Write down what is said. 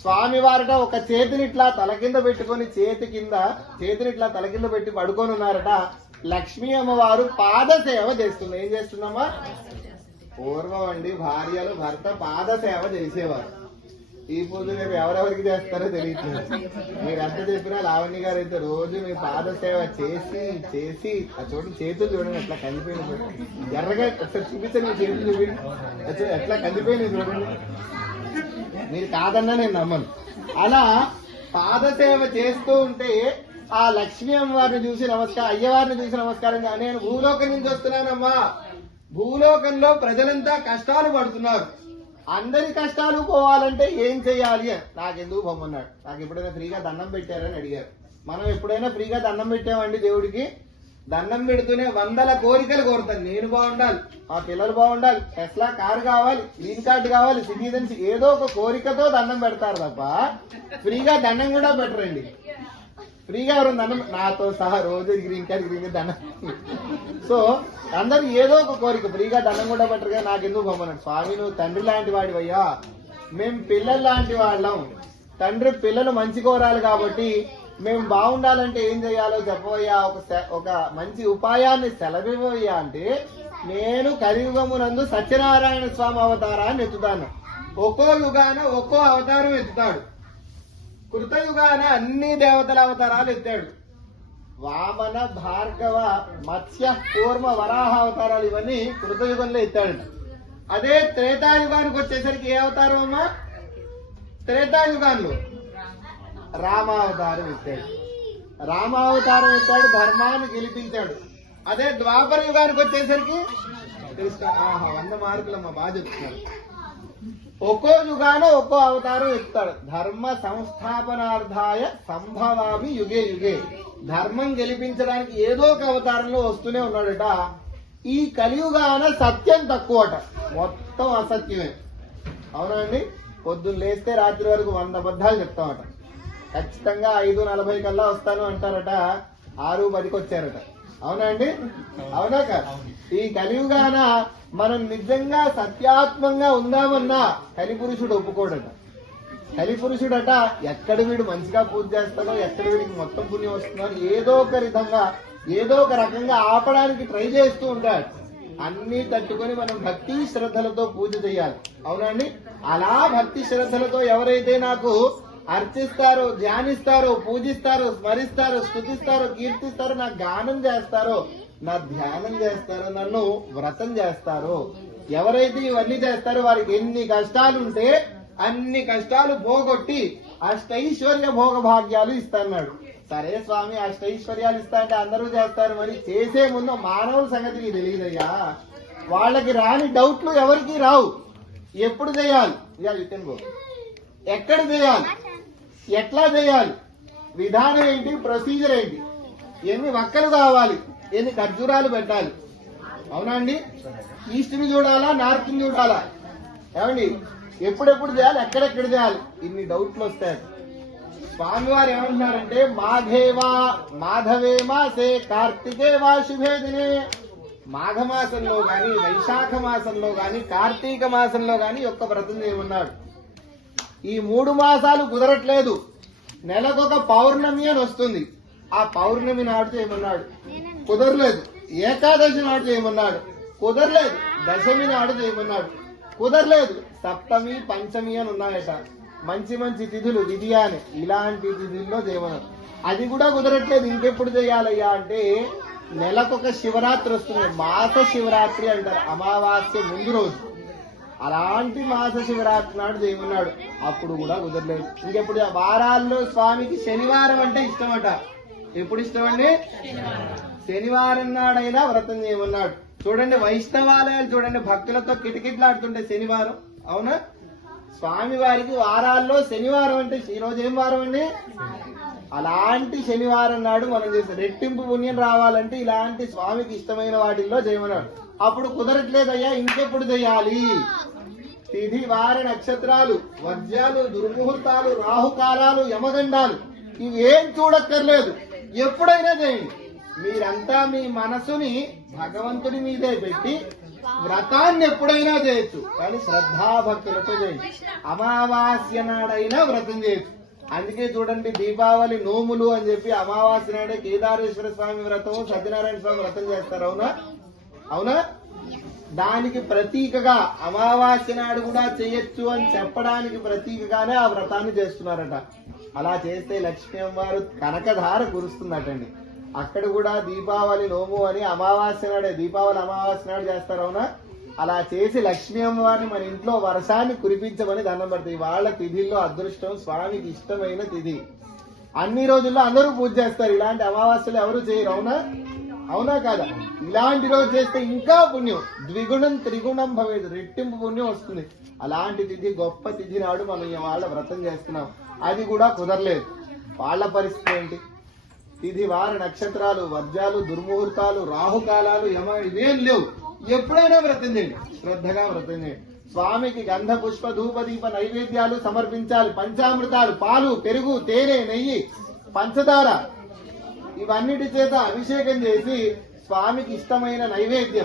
స్వామి వారట ఒక చేతిని ఇట్లా తల కింద పెట్టుకొని చేతిని ఇట్లా తల కింద పెట్టి పడుకొని ఉన్నారట. లక్ష్మీ అమ్మవారు పాదసేవ చేస్తుంది. ఏం చేస్తుందమ్మా? పూర్వం అండి భార్యలు భర్త పాదసేవ చేసేవారు. ఈ పూజ రేపు ఎవరెవరికి చేస్తారో తెలియట్లేదు. మీరంతా చెప్పినా లావణ్య గారు అయితే రోజు మీ పాదసేవ చేసి చేసి ఆ చూడండి, చేతులు చూడండి ఎట్లా కందిపోయిన ఎర్రగా ఒకసారి చూపించండి. మీ చేతులు చూపించండి ఎట్లా కందిపోయినాయి చూడండి. మీరు కాదన్నా నేను నమ్మను. అలా పాదసేవ చేస్తూ ఉంటే ఆ లక్ష్మీ అమ్మవారిని చూసి నమస్కారం, అయ్యవారిని చూసి నమస్కారం, నేను భూలోకం నుంచి వస్తున్నానమ్మా, భూలోకంలో ప్రజలంతా కష్టాలు పడుతున్నారు, అందరి కష్టాలు పోవాలంటే ఏం చెయ్యాలి అని నాకెందుకు బొమ్మన్నాడు. నాకు ఎప్పుడైనా ఫ్రీగా దండం పెట్టారని అడిగారు. మనం ఎప్పుడైనా ఫ్రీగా దండం పెట్టామండి దేవుడికి? దండం పెడుతూనే 100 కోరికలు కోరుతాను. నేను బాగుండాలి, మా పిల్లలు బాగుండాలి, టెస్లా కారు కావాలి, గ్రీన్ కార్డు కావాలి, సిటిజన్స్, ఏదో ఒక కోరికతో దండం పెడతారు తప్ప ఫ్రీగా దండం కూడా పెట్టరండి. ఫ్రీగా ఎవరు దండం, నాతో సహా రోజు గ్రీన్ కార్డు దండం. సో అందరూ ఏదో ఒక కోరిక, ఫ్రీగా దండం కూడా పెట్టరుగా. నాకెందుకు బొమ్మన్నాడు. స్వామి నువ్వు తండ్రి లాంటి వాడివయ్యా, మేము పిల్లలు లాంటి వాళ్ళం, తండ్రి పిల్లలు మంచి కోరాలి కాబట్టి మేము బాగుండాలంటే ఏం చేయాలో చెప్పవయ్యా, ఒక మంచి ఉపాయాన్ని సెలవివ్వయ్యా అంటే నేను కలియుగమునందు సత్యనారాయణ స్వామి అవతారాన్ని ఎత్తుతాను. ఒక్కో యుగాన ఒక్కో అవతారం ఎత్తుతాడు. కృతయుగాన అన్ని దేవతల అవతారాలు ఎత్తాడు. వామన, భార్గవ, మత్స్య, కూర్మ, వరాహ అవతారాలు ఇవన్నీ కృతయుగంలో ఎత్తాడు. అదే త్రేతాయుగానికి వచ్చేసరికి ఏ అవతారం అమ్మా? త్రేతాయుగాల్లో రామావతారం ఎత్తాడు. రామావతారం ఎత్తాడు, ధర్మాన్ని గెలిపించాడు. అదే ద్వాపర యుగానికి వచ్చేసరికి తెలుసుకో. 100 మార్కులమ్మా, బాగా చెప్తున్నారు. ఒక్కో యుగాన ఒక్కో అవతారం ఎత్తాడు. ధర్మ సంస్థాపనార్థాయ సంభవామి యుగే యుగే. ధర్మం గెలిపించడానికి ఏదో ఒక అవతారంలో వస్తూనే ఉన్నాడట. ఈ కలియుగాన సత్యం తక్కువట, మొత్తం అసత్యమే. అవునండి, పొద్దున్న లేస్తే రాత్రి వరకు 100 అబద్ధాలు చెప్తామట. ఖచ్చితంగా 5:40 కల్లా వస్తాను అంటారట, 6:10కి వచ్చారట. అవునండి, అవునా కాదు? ఈ కలియుగాన మనం నిజంగా సత్యాత్మంగా ఉందామన్నా కలిపురుషుడు ఒప్పుకోడట. కలిపురుషుడట ఎక్కడ వీడు మంచిగా పూజ చేస్తాడో, ఎక్కడ వీడికి మొత్తం పుణ్యం వస్తుందో ఏదో ఒక విధంగా ఏదో ఒక రకంగా ఆపడానికి ట్రై చేస్తూ ఉంటాడు. అన్ని తట్టుకొని మనం భక్తి శ్రద్ధలతో పూజ చేయాలి. అవునండి, అలా భక్తి శ్రద్ధలతో ఎవరైతే నాకు అర్చిస్తారో, ధ్యానిస్తారో, పూజిస్తారో, స్మరిస్తారో, స్తుతిస్తారో, కీర్తిస్తారో, నా గానం చేస్తారో, నా ధ్యానం చేస్తారో, నన్ను వ్రతం చేస్తారో, ఎవరైతే ఇవన్నీ చేస్తారో వారికి ఎన్ని కష్టాలుంటే అన్ని కష్టాలు పోగొట్టి అష్టైశ్వర్య భోగ భాగ్యాలు ఇస్తాన్నాడు. సరే స్వామి అష్టైశ్వర్యాలు ఇస్తా అంటే అందరూ చేస్తారు, మరి చేసే ముందు మానవుల సంగతికి తెలియదయ్యా. వాళ్ళకి రాని డౌట్లు ఎవరికి రావు. ఎప్పుడు చేయాలి, ఎక్కడ చేయాలి, ఎట్లా చేయాలి, విధానం ఏంటి, ప్రొసీజర్ ఏంటి, ఎన్ని వక్కలు కావాలి, ఎన్ని ఖర్జూరాలు పెట్టాలి. అవునండి, ఈస్ట్ని చూడాలా, నార్త్ని చూడాలా, ఏమండి ఎప్పుడెప్పుడు చేయాలి, ఎక్కడెక్కడ చేయాలి, ఇన్ని డౌట్లు వస్తాయి. స్వామివారు ఏమంటున్నారంటే మాఘేవా మాధవే మాసే కార్తికే వా శుభే దినే. మాఘమాసంలో గాని, వైశాఖ మాసంలో గాని, కార్తీక మాసంలో గాని ఒక్క వ్రతం చేయమన్నాడు. ఈ 3 మాసాలు కుదరట్లేదు, నెలకొక పౌర్ణమి అని వస్తుంది, ఆ పౌర్ణమి నాడు చేయమన్నాడు, కుదరలేదు. ఏకాదశి నాడు చేయమన్నాడు, కుదరలేదు. దశమి నాడు చేయమన్నాడు, కుదరలేదు. సప్తమి, పంచమి అని ఉన్నాయట, మంచి మంచి తిథులు, విధియ అని, ఇలాంటి తిథుల్లో చేయమన్నాడు. అది కూడా కుదరట్లేదు. ఇంకెప్పుడు చేయాలయ్యా అంటే నెలకొక శివరాత్రి వస్తుంది, మాస శివరాత్రి అంటారు, అమావాస్య ముందు రోజు. అలాంటి మాస శివరాత్రి నాడు చేయమన్నాడు, అప్పుడు కూడా కుదరలేదు. ఇంకెప్పుడు వారాల్లో స్వామికి శనివారం అంటే ఇష్టమట. ఎప్పుడు ఇష్టం అండి? శనివారం నాడైనా వ్రతం చేయమన్నాడు. చూడండి వైష్ణవాలయాలు చూడండి, భక్తులతో కిటకిటలాడుతుంటే శనివారం. అవునా? స్వామి వారికి వారాల్లో శనివారం అంటే ఈ రోజు ఏం వారం అండి? అలాంటి శనివారం నాడు మనం చేస్తాం. రెట్టింపు పుణ్యం రావాలంటే ఇలాంటి స్వామికి ఇష్టమైన వాటిల్లో చేయమన్నాడు. అప్పుడు కుదరట్లేదయ్యా, ఇంకెప్పుడు చేయాలి? తిథి, వార, నక్షత్రాలు, వర్జ్యాలు, దుర్ముహూర్తాలు, రాహుకాలాలు, యమగండాలు ఇవేం చూడక్కర్లేదు, ఎప్పుడైనా చేయండి. మీరంతా మీ మనసుని భగవంతుడి మీదే పెట్టి వ్రతాన్ని ఎప్పుడైనా చేయొచ్చు, కానీ శ్రద్ధాభక్తులతో చేయండి. అమావాస్య నాడైనా వ్రతం చేయొచ్చు. అందుకే చూడండి, దీపావళి నోములు అని చెప్పి అమావాస్య నాడే కేదారేశ్వర స్వామి వ్రతం, సత్యనారాయణ స్వామి వ్రతం చేస్తారు. అవునా? అవునా? దానికి ప్రతీకగా అమావాస్య నాడు కూడా చేయొచ్చు అని చెప్పడానికి ప్రతీకగానే ఆ వ్రతాన్ని చేస్తున్నారట. అలా చేస్తే లక్ష్మీ అమ్మవారు కనకధార కురుస్తుందటండి. అక్కడ కూడా దీపావళి నోము అని అమావాస్య నాడే, దీపావళి అమావాస్య నాడు చేస్తారు. అవునా? అలా చేసి లక్ష్మీ అమ్మవారిని మన ఇంట్లో వర్షాన్ని కురిపించమని దండం పడుతుంది. వాళ్ళ తిథిల్లో అదృష్టం స్వామికి ఇష్టమైన తిథి. అన్ని రోజుల్లో అందరూ పూజ చేస్తారు, ఇలాంటి అమావాస్యలు ఎవరు చేయరు. అవునా? అవునా కాదా? ఇలాంటి రోజు చేస్తే ఇంకా పుణ్యం, ద్విగుణం త్రిగుణం భవేది, రెట్టింపు పుణ్యం వస్తుంది. అలాంటి తిథి, గొప్ప తిథి నాడు మనం వాళ్ళ వ్రతం చేస్తున్నాం, అది కూడా కుదరలేదు. వాళ్ళ పరిస్థితి ఏంటి? తిథి వార నక్షత్రాలు, వర్జాలు, దుర్ముహూర్తాలు, రాహుకాలాలు, ఇవేం లేవు. ఎప్పుడైనా వ్రతం చేయండి, శ్రద్ధగా వ్రతం చేయండి. స్వామికి గంధ పుష్ప ధూప దీప నైవేద్యాలు సమర్పించాలి. పంచామృతాలు, పాలు, పెరుగు, తేనె, నెయ్యి, పంచదార, ఇవన్నిటి చేత అభిషేకం చేసి స్వామికి ఇష్టమైన నైవేద్యం